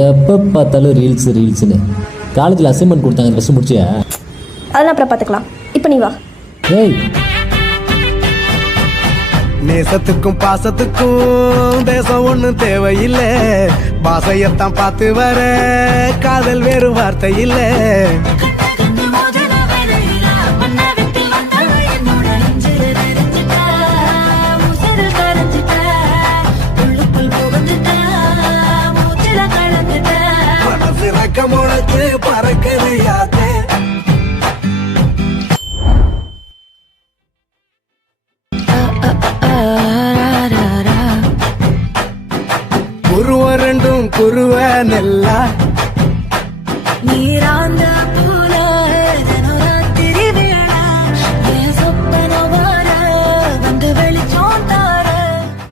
எப்போ பார்த்தாலும் ரீல்ஸ்னு. காலேஜில் அசைன்மெண்ட் கொடுத்தாங்க, ட்ரெஸ் முடிச்சியா? அதெல்லாம் அப்புறம் பார்த்துக்கலாம். இப்போ நீ வா. ஏய், நேசத்துக்கும் பாசத்துக்கும் தேசம் ஒண்ணும் தேவையில்லை. பாசையத்தான் பார்த்து வர காதல் வேறு வார்த்தை இல்லை. உனக்கு பறக்கறியாதே. குருவ ரெண்டும் குருவ நெல்லா